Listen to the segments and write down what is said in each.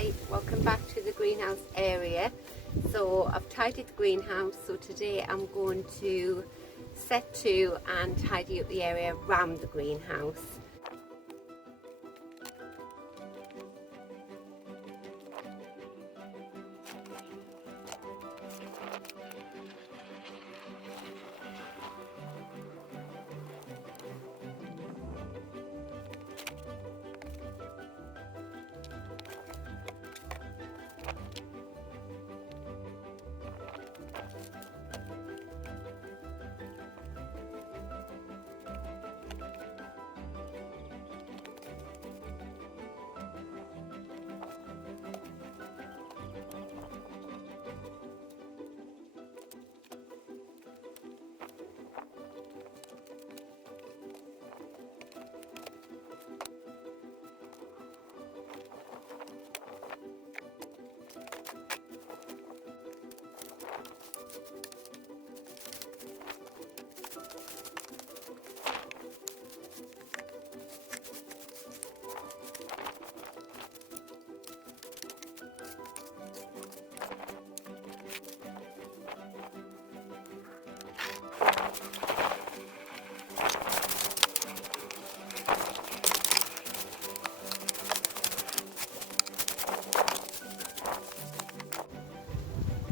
Hi, welcome back to the greenhouse area. So I've tidied the greenhouse, so today I'm going to set to and tidy up the area around the greenhouse.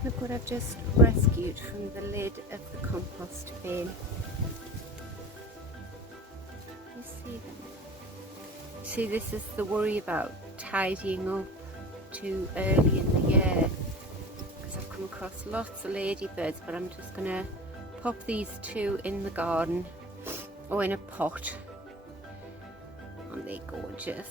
Look what I've just rescued from the lid of the compost bin. You see that? See, this is the worry about tidying up too early in the year, because I've come across lots of ladybirds, but I'm just going to pop these two in the garden or in a pot. Aren't they gorgeous?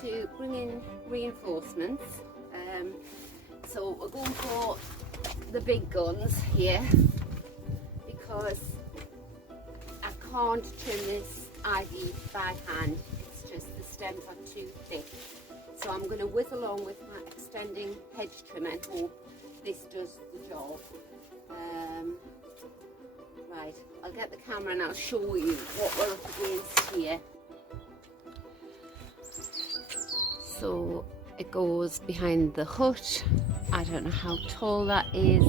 To bring in reinforcements, so we're going for the big guns here because I can't trim this ivy by hand, it's just the stems are too thick. So I'm going to whiz along with my extending hedge trimmer and hope this does the job. Right, I'll get the camera and I'll show you what we're up against here. So it goes behind the hut. I don't know how tall that is.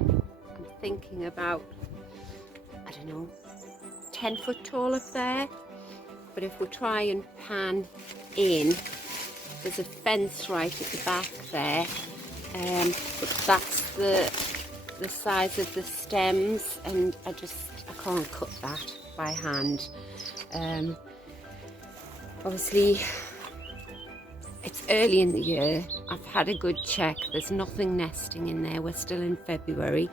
I'm thinking about, I don't know, 10 foot tall up there. But if we try and pan in, there's a fence right at the back there. But that's the size of the stems, and I can't cut that by hand. Obviously it's early in the year. I've had a good check, there's nothing nesting in there, we're still in February.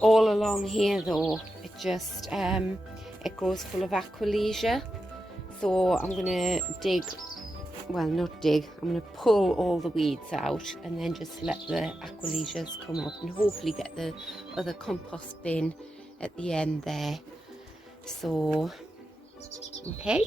All along here though, it just it goes full of aqualesia, so I'm gonna dig, well not dig, I'm going to pull all the weeds out and then just let the aqualesias come up and hopefully get the other compost bin at the end there. So, okay.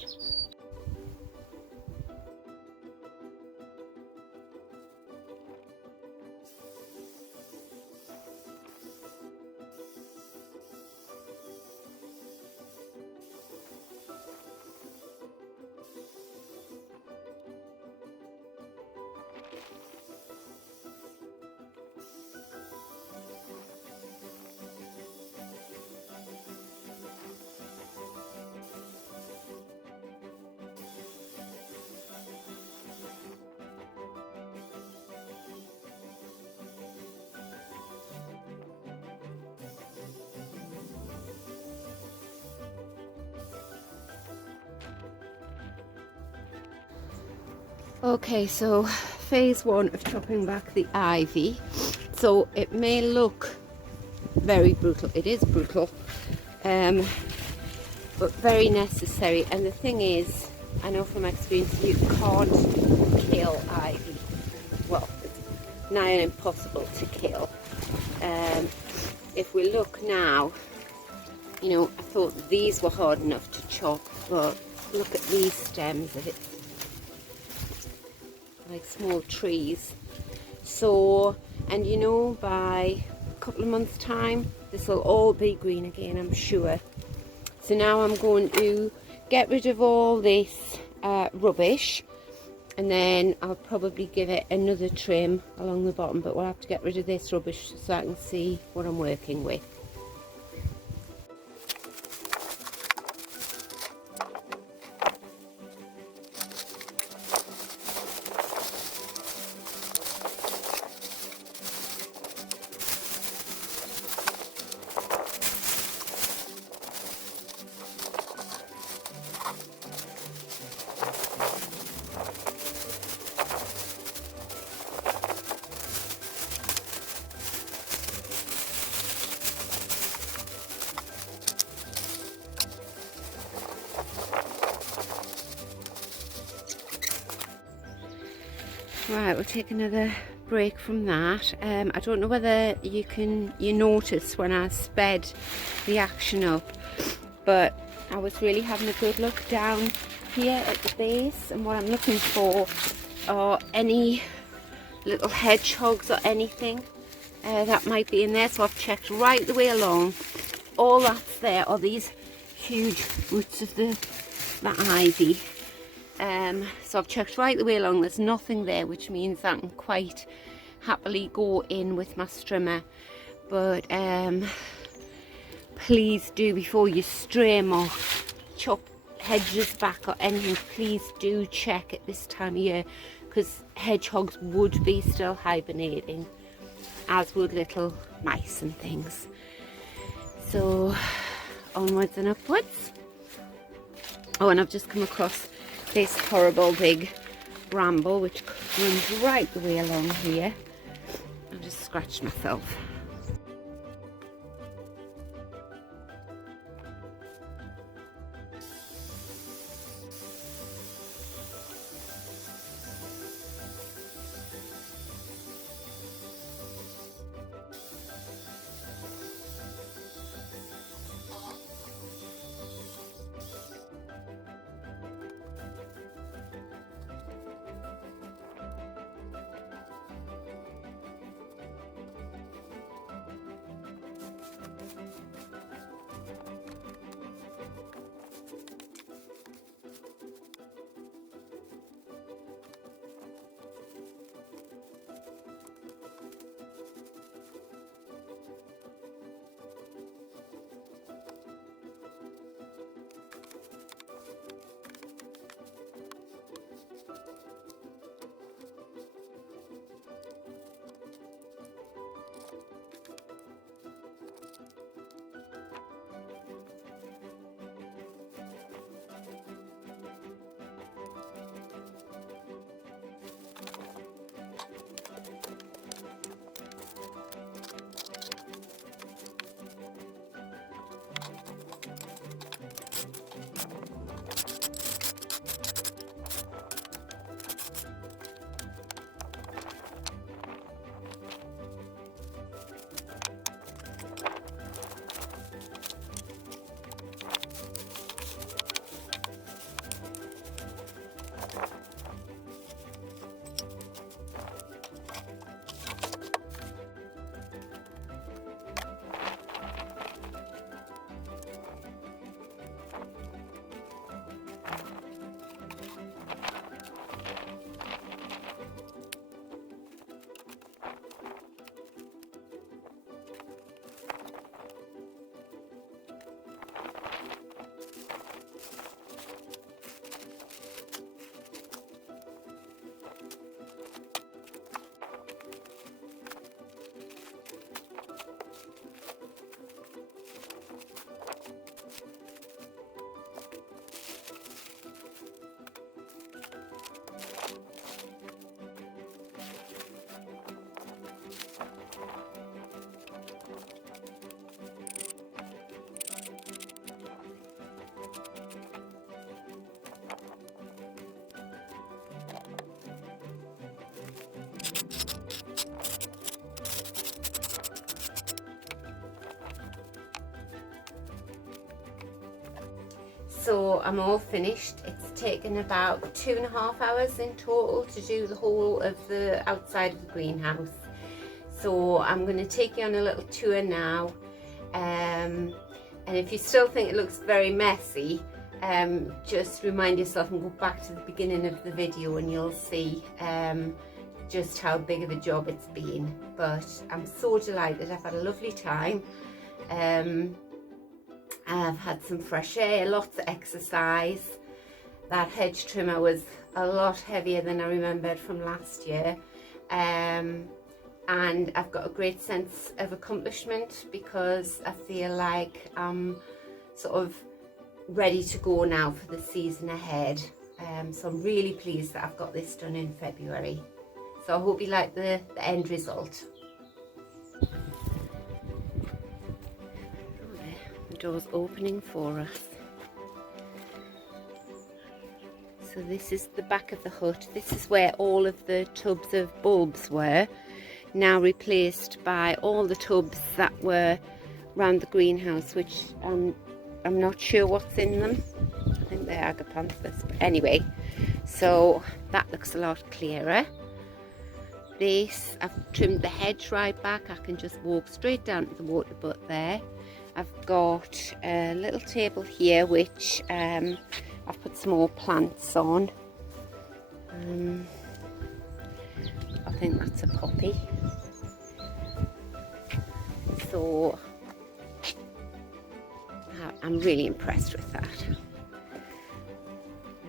Okay, so phase one of chopping back the ivy. So it may look very brutal, it is brutal, but very necessary. And the thing is, I know from experience, you can't kill ivy. Well, it's nigh impossible to kill. If we look now, you know, I thought these were hard enough to chop, but look at these stems of it. Like small trees. So, and you know, by a couple of months time this will all be green again, I'm sure. So now I'm going to get rid of all this rubbish, and then I'll probably give it another trim along the bottom, but we'll have to get rid of this rubbish so I can see what I'm working with. Right, we'll take another break from that. I don't know whether you notice when I sped the action up, but I was really having a good look down here at the base, and what I'm looking for are any little hedgehogs or anything that might be in there. So I've checked right the way along. All that's there are these huge roots of the ivy. So I've checked right the way along, there's nothing there, which means I can quite happily go in with my strimmer. But please do, before you strim or chop hedges back or anything, please do check at this time of year, because hedgehogs would be still hibernating, as would little mice and things. So onwards and upwards. Oh, and I've just come across this horrible big bramble which runs right the way along here. I just scratched myself. So I'm all finished. It's taken about 2.5 hours in total to do the whole of the outside of the greenhouse. So I'm going to take you on a little tour now, and if you still think it looks very messy, just remind yourself and go back to the beginning of the video and you'll see just how big of a job it's been. But I'm so delighted. I've had a lovely time. I've had some fresh air, lots of exercise. That hedge trimmer was a lot heavier than I remembered from last year. And I've got a great sense of accomplishment because I feel like I'm sort of ready to go now for the season ahead. So I'm really pleased that I've got this done in February. So I hope you like the end result. The door's opening for us. So this is the back of the hut. This is where all of the tubs of bulbs were, now replaced by all the tubs that were around the greenhouse, which I'm not sure what's in them. I think they're agapanthus, but anyway, so that looks a lot clearer. This, I've trimmed the hedge right back. I can just walk straight down to the water butt there. I've got a little table here which I've put some more plants on. I think that's a poppy. So I'm really impressed with that.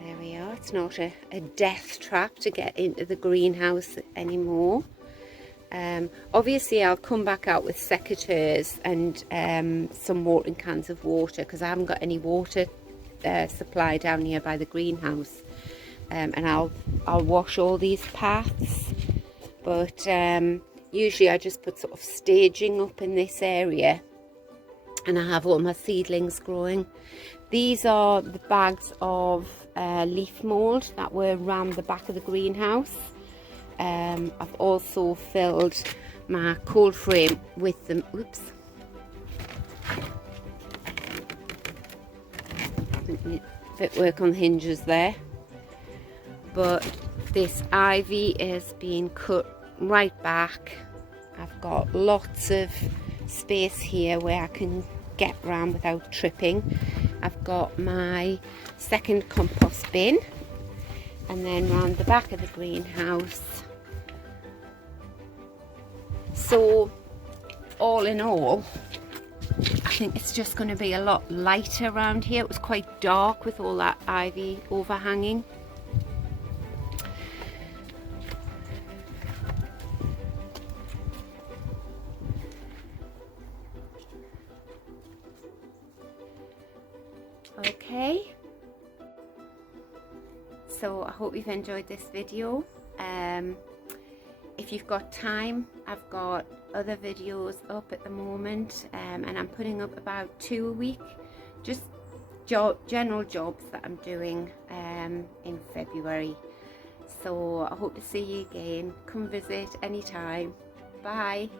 There we are. It's not a death trap to get into the greenhouse anymore. Obviously I'll come back out with secateurs and some watering cans of water because I haven't got any water supply down here by the greenhouse. And I'll wash all these paths, but usually I just put sort of staging up in this area, and I have all my seedlings growing. These are the bags of leaf mould that were around the back of the greenhouse. I've also filled my cold frame with them. Oops. Bit work on the hinges there. But this ivy is being cut right back. I've got lots of space here where I can get around without tripping. I've got my second compost bin, and then round the back of the greenhouse. So all in all, I think it's just going to be a lot lighter around here. It was quite dark with all that ivy overhanging. Okay, so I hope you've enjoyed this video. If you've got time, I've got other videos up at the moment, and I'm putting up about 2 a week, just general jobs that I'm doing in February. So I hope to see you again. Come visit anytime. Bye.